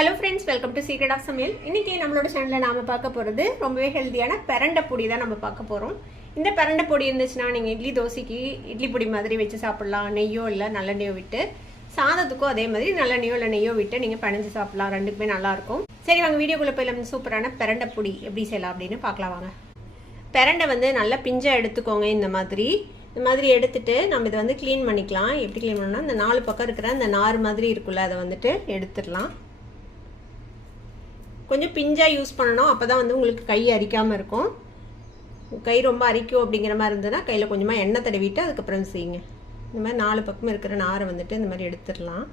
Hello friends, welcome to secret of சமையல். இன்றைக்கி நம்மளோட சேனலில் நாம் பார்க்க போகிறது ரொம்பவே ஹெல்த்தியான பிரண்டை பொடி தான் நம்ம பார்க்க போகிறோம். இந்த பிரண்டை பொடி இருந்துச்சுன்னா நீங்கள் இட்லி தோசைக்கு இட்லி பொடி மாதிரி வச்சு சாப்பிட்லாம். நெய்யோ இல்லை நல்லெண்ணெயோ விட்டு, சாதத்துக்கும் அதே மாதிரி நல்லெண்ணெயோ இல்லை நெய்யோ விட்டு நீங்கள் பிணைஞ்சு சாப்பிட்லாம். ரெண்டுக்குமே நல்லாயிருக்கும். சரி வாங்க, வீடியோக்குள்ளே போய் நம்ம சூப்பரான பிரண்டை பொடி எப்படி செய்யலாம் அப்படின்னு பார்க்கலாம் வாங்க. பிரண்டை நல்லா பிஞ்சாக எடுத்துக்கோங்க. இந்த மாதிரி எடுத்துட்டு நம்ம இதை க்ளீன் பண்ணிக்கலாம். எப்படி க்ளீன் பண்ணால் இந்த 4 பக்கம் இருக்கிற அந்த நார் மாதிரி இருக்குல்ல, அதை எடுத்துடலாம். கொஞ்சம் பிஞ்சாக யூஸ் பண்ணணும், அப்போ தான் உங்களுக்கு கை அரிக்காமல் இருக்கும். கை ரொம்ப அரிக்கும் அப்படிங்கிற மாதிரி இருந்ததுன்னா கையில் கொஞ்சமாக எண்ணெய் தடவிட்டு அதுக்கப்புறம் செய்யுங்க. இந்த மாதிரி 4 பக்கமும் இருக்கிற நாரை இந்த மாதிரி எடுத்துடலாம்.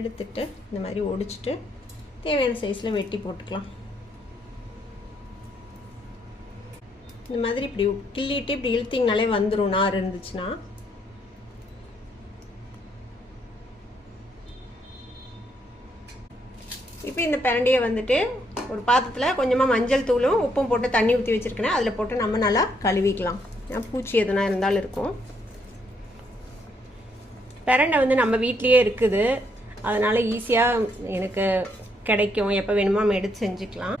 எடுத்துட்டு இந்த மாதிரி ஒடிச்சிட்டு தேவையான சைஸில் வெட்டி போட்டுக்கலாம். இந்த மாதிரி இப்படி கிள்ளிட்டு இப்படி இழுத்திங்கனாலே வந்துடும். நார் இருந்துச்சுன்னா இப்போ இந்த பிரண்டையை ஒரு பாத்திரத்தில் கொஞ்சமாக மஞ்சள் தூளும் உப்பும் போட்டு தண்ணி ஊற்றி வச்சுருக்கேன். அதில் போட்டு நம்ம நல்லா கழுவிக்கலாம். பூச்சி எதுனா இருந்தாலும் இருக்கும். பிரண்டை நம்ம வீட்லேயே இருக்குது, அதனால் ஈஸியாக எனக்கு கிடைக்கும். எப்போ வேணுமோ நம்ம எடுத்து செஞ்சுக்கலாம்.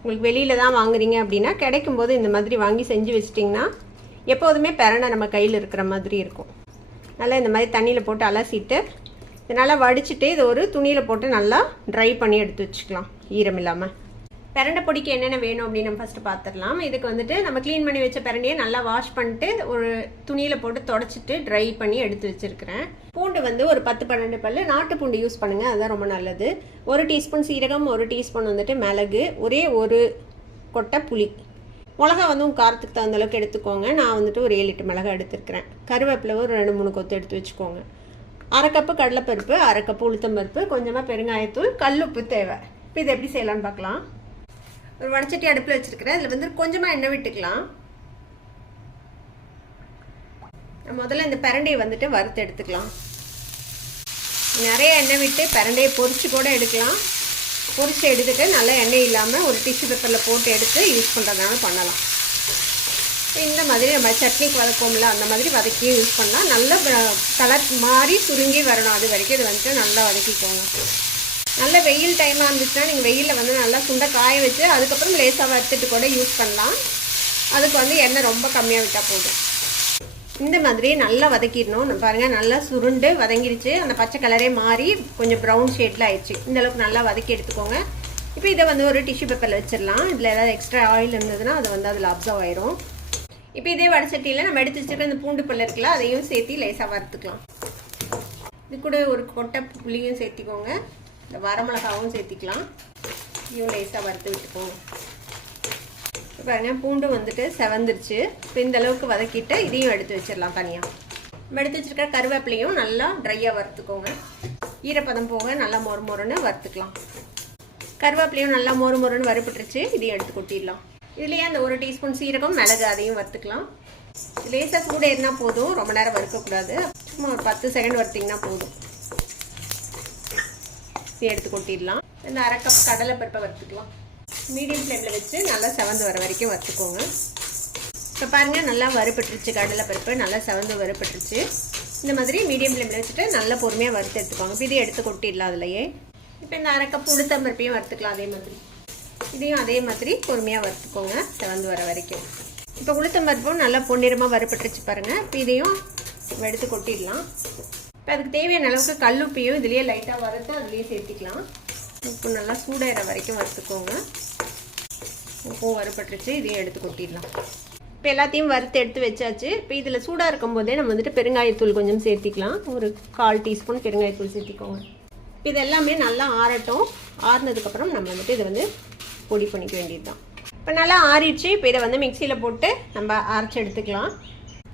உங்களுக்கு வெளியில் தான் வாங்குறீங்க அப்படின்னா கிடைக்கும்போது இந்த மாதிரி வாங்கி செஞ்சு வச்சிட்டிங்கன்னா எப்போதுமே பிரண்டை நம்ம கையில் இருக்கிற மாதிரி இருக்கும். நல்லா இந்த மாதிரி தண்ணியில் போட்டு அலசிட்டு இதனால் வடிச்சிட்டு இது ஒரு துணியில் போட்டு நல்லா ட்ரை பண்ணி எடுத்து வச்சுக்கலாம், ஈரம் இல்லாமல். பிரண்டை பொடிக்கு என்னென்ன வேணும் அப்படின்னு நம்ம ஃபஸ்ட்டு பார்த்துடலாம். இதுக்கு நம்ம க்ளீன் பண்ணி வச்ச பிரண்டையை நல்லா வாஷ் பண்ணிட்டு ஒரு துணியில் போட்டு தொடச்சிட்டு ட்ரை பண்ணி எடுத்து வச்சுருக்கிறேன். பூண்டு ஒரு 10-12 பல் நாட்டு பூண்டு யூஸ் பண்ணுங்கள், அதுதான் ரொம்ப நல்லது. 1 டீஸ்பூன் சீரகம், 1 டீஸ்பூன் மிளகு, ஒரே ஒரு கொட்டை புளி. மிளகா உங்கள் காரத்துக்கு தகுந்த அளவுக்கு எடுத்துக்கோங்க. நான் ஒரு 7-8 மிளகா எடுத்துருக்கிறேன். கருவேப்பிலை ஒரு 2-3 கொத்து எடுத்து வச்சுக்கோங்க. 1/2 கப்பு கடலைப்பருப்பு, 1/2 கப்பு உளுத்தம்பருப்பு, கொஞ்சமாக பெருங்காயத்தூள், கல்லுப்பு தேவை. இப்போ இதை எப்படி செய்யலான்னு பார்க்கலாம். ஒரு வடச்சட்டி அடுப்பில் வச்சுருக்கிறேன். இதில் கொஞ்சமாக எண்ணெய் விட்டுக்கலாம். முதல்ல இந்த பிரண்டையை வறுத்து எடுத்துக்கலாம். நிறைய எண்ணெய் விட்டு பிரண்டையை பொரிச்சு கூட எடுக்கலாம். பொரிச்சு எடுத்துட்டு நல்லா எண்ணெய் இல்லாமல் ஒரு டிஷ்யூ பேப்பரில் போட்டு எடுத்து யூஸ் பண்ணுறதுனால பண்ணலாம். இந்த மாதிரி நம்ம சட்னிக்கு வதப்போம்ல, அந்த மாதிரி வதக்கி யூஸ் பண்ணலாம். நல்ல கலர் மாதிரி சுருங்கி வரணும், அது வரைக்கும் இது நல்லா வதக்கிக்கோங்க. நல்ல வெயில் டைமாக இருந்துச்சுன்னா நீங்கள் வெயிலில் நல்லா சுண்டை காய வச்சு அதுக்கப்புறம் லேசாக வறுத்துட்டு கூட யூஸ் பண்ணலாம். அதுக்கு எண்ணெய் ரொம்ப கம்மியாக விட்டால் போதும். இந்த மாதிரி நல்லா வதக்கிடணும். பாருங்கள், நல்லா சுருண்டு வதங்கிடுச்சு. அந்த பச்சை கலரே மாறி கொஞ்சம் ப்ரௌன் ஷேட்டில் ஆயிடுச்சு. இந்தளவுக்கு நல்லா வதக்கி எடுத்துக்கோங்க. இப்போ இதை ஒரு டிஷ்யூ பேப்பரில் வச்சிடலாம். இதில் ஏதாவது எக்ஸ்ட்ரா ஆயில் இருந்ததுன்னா அது அதில் அப்சர்வ் ஆயிரும். இப்போ இதே வடச்சட்டியில் நம்ம எடுத்து வச்சுருக்க இந்த பூண்டு பல் இருக்குல்ல, அதையும் சேர்த்து லேசாக வறுத்துக்கலாம். இது கூட ஒரு கொட்டை புளியும் சேர்த்திக்கோங்க. இந்த வரமிளகாவும் சேர்த்திக்கலாம். இதையும் லேசாக வறுத்து விட்டுக்கோங்க. இப்போ பாருங்கள், பூண்டு செவந்துருச்சு. இப்போ இந்த அளவுக்கு வதக்கிட்டு இதையும் எடுத்து வச்சிடலாம் தனியாக. நம்ம எடுத்து வச்சுருக்க கருவேப்பிலையும் நல்லா ட்ரையாக வறுத்துக்கோங்க. ஈரப்பதம் போக நல்லா மொறுன்னு வறுத்துக்கலாம். கருவேப்பிலையும் நல்லா மொறுன்னு வறுப்பட்டுருச்சு. இதையும் எடுத்து கொட்டிடலாம். இதுலேயே அந்த 1 டீஸ்பூன் சீரகம், மிளகு அதையும் வறுத்துக்கலாம். லேசாக சூடு ஏறினா போதும், ரொம்ப நேரம் வறுக்கக்கூடாது. சும்மா ஒரு 10 செகண்ட் வறுத்திங்கன்னா போதும். இதை எடுத்து கொட்டிடலாம். இந்த 1/2 கப் கடலைப்பருப்பை வறுத்துக்கலாம். மீடியம் ஃப்ளேமில் வச்சு நல்லா செவந்து வர வரைக்கும் வறுத்துக்கோங்க. இப்போ பாருங்கள், நல்லா வறுப்பட்டுருச்சு. கடலைப்பருப்பு நல்லா செவந்து வறுப்பட்டுருச்சு. இந்த மாதிரி மீடியம் ஃப்ளேமில் வச்சுட்டு நல்லா பொறுமையாக வறுத்து எடுத்துக்கோங்க. இப்போ இதை எடுத்து கொட்டிடலாம் அதிலையே. இப்போ இந்த 1/2 கப் உளுத்தம்பருப்பையும் வறுத்துக்கலாம். அதே மாதிரி இதையும் அதே மாதிரி பொறுமையாக வறுத்துக்கோங்க, செவந்து வர வரைக்கும். இப்போ உளுத்தம்பருப்பும் நல்லா பொன்னிறமாக வறுப்பட்டுருச்சு பாருங்கள். இப்போ இதையும் எடுத்து கொட்டிடலாம். இப்போ அதுக்கு தேவையான அளவுக்கு கல்லுப்பையும் இதுலேயே லைட்டாக வறுத்து அதுலேயே சேர்த்திக்கலாம். உப்பு நல்லா சூடாகிற வரைக்கும் வறுத்துக்கோங்க. உப்பும் வறுப்பட்டுருச்சு. இதையும் எடுத்து கொட்டிடலாம். இப்போ எல்லாத்தையும் வறுத்து எடுத்து வச்சாச்சு. இப்போ இதில் சூடாக இருக்கும் போதே நம்ம பெருங்காயத்தூள் கொஞ்சம் சேர்த்திக்கலாம். ஒரு 1/4 டீஸ்பூன் பெருங்காயத்தூள் சேர்த்திக்கோங்க. இப்போ இது எல்லாமே நல்லா ஆறட்டும். ஆறுனதுக்கப்புறம் நம்ம இதை பொடி பண்ணிக்க வேண்டியது தான். இப்போ நல்லா ஆறிடுச்சு. இப்போ இதை மிக்சியில் போட்டு நம்ம அரைச்சி எடுத்துக்கலாம்.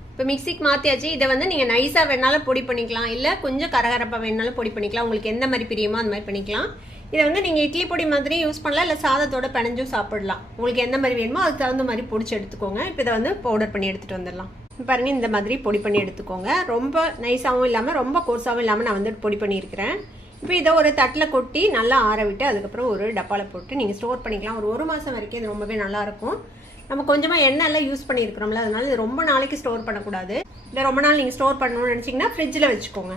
இப்போ மிக்சிக்கு மாற்றியாச்சு. இதை நீங்கள் நைஸாக வேணாலும் பொடி பண்ணிக்கலாம், இல்லை கொஞ்சம் கரகரப்பாக வேணாலும் பொடி பண்ணிக்கலாம். உங்களுக்கு எந்த மாதிரி பிரியுமோ அந்த மாதிரி பண்ணிக்கலாம். இதை நீங்கள் இட்லி பொடி மாதிரி யூஸ் பண்ணலாம், இல்லை சாதத்தோட பிணைஞ்சும் சாப்பிடலாம். உங்களுக்கு எந்த மாதிரி வேணுமோ அதுக்கு தகுந்த மாதிரி பொடிச்சு எடுத்துக்கோங்க. இப்போ இதை பவுடர் பண்ணி எடுத்துகிட்டு வந்துடலாம். பாருங்கள், இந்த மாதிரி பொடி பண்ணி எடுத்துக்கோங்க. ரொம்ப நைஸாகவும் இல்லாமல் ரொம்ப கோர்ஸாகவும் இல்லாமல் நான் பொடி பண்ணியிருக்கிறேன். இப்போ இதை ஒரு தட்டில் கொட்டி நல்லா ஆற விட்டு அதுக்கப்புறம் ஒரு டப்பாவில் போட்டு நீங்கள் ஸ்டோர் பண்ணிக்கலாம். ஒரு மாதம் வரைக்கும் இது ரொம்பவே நல்லாயிருக்கும். நம்ம கொஞ்சமாக எண்ணெய்லாம் யூஸ் பண்ணியிருக்கிறோம்ல, அதனால இது ரொம்ப நாளைக்கு ஸ்டோர் பண்ணக்கூடாது. இதை ரொம்ப நாள் நீங்கள் ஸ்டோர் பண்ணணும்னு நினச்சிங்கன்னா ஃப்ரிட்ஜில் வச்சுக்கோங்க.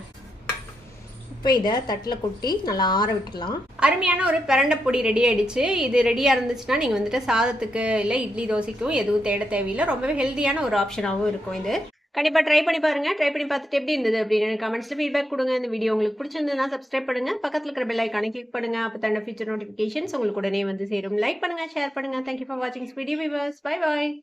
இப்போ இதை தட்டில் கொட்டி நல்லா ஆற விட்டுடலாம். அருமையான ஒரு பிரண்டை பொடி ரெடி ஆகிடுச்சு. இது ரெடியாக இருந்துச்சுன்னா நீங்கள் வந்துட்டு சாதத்துக்கு இல்லை இட்லி தோசைக்கும் எதுவும் தேட தேவையில்லை. ரொம்பவே ஹெல்த்தியான ஒரு ஆப்ஷனாகவும் இருக்கும் இது. கண்டிப்பாக ட்ரை பண்ணி பாருங்கள். ட்ரை பண்ணி பார்த்துட்டு எப்படி இருந்தது அப்படின்னு கமெண்ட்ஸில் ஃபீட்பேக் கொடுங்க. இந்த வீடியோ உங்களுக்கு பிடிச்சிருந்ததுன்னா சப்ஸ்கிரைப் பண்ணுங்கள். பக்கத்தில் இருக்கிற பெல் ஐக்கானை கிளிக் பண்ணுங்கள். அப்போ தான் ஃபியூச்சர் நோட்டிஃபிகேஷன்ஸ் உங்களுக்கு உடனே வந்து சேரும். லைக் பண்ணுங்கள், ஷேர் பண்ணுங்கள். தேங்க்யூ ஃபார் வாட்சிங் வீடியோ வியூவர்ஸ். Bye bye.